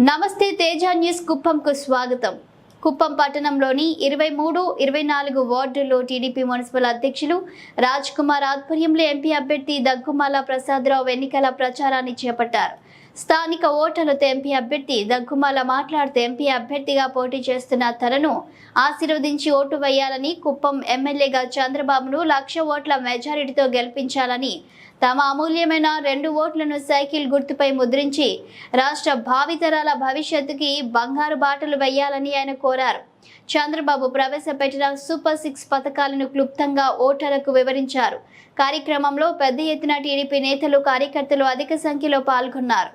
నమస్తే తేజ న్యూస్ కుప్పంకు స్వాగతం. కుప్పం పట్టణంలోని 23, 24 వార్డుల్లో టీడీపీ మున్సిపల్ అధ్యక్షులు రాజ్ కుమార్ ఆధ్వర్యంలో ఎంపీ అభ్యర్థి దగ్గుమాల ప్రసాదరావు ఎన్నికల ప్రచారాన్ని చేపట్టారు. స్థానిక ఓటర్లతో ఎంపీ అభ్యర్థి దగ్గుమాల మాట్లాడుతూ ఎంపీ అభ్యర్థిగా పోటీ చేస్తున్న తనను ఆశీర్వదించి ఓటు వేయాలని, కుప్పం ఎమ్మెల్యేగా చంద్రబాబును 1,00,000 ఓట్ల మెజారిటీతో గెలిపించాలని, తమ అమూల్యమైన 2 ఓట్లను సైకిల్ గుర్తుపై ముద్రించి రాష్ట్ర భావితరాల భవిష్యత్తుకి బంగారు బాటలు వేయాలని ఆయన కోరారు. చంద్రబాబు ప్రవేశపెట్టిన సూపర్ 6 పథకాలను క్లుప్తంగా ఓటర్లకు వివరించారు. కార్యక్రమంలో పెద్ద ఎత్తున టీడీపీ నేతలు, కార్యకర్తలు అధిక సంఖ్యలో పాల్గొన్నారు.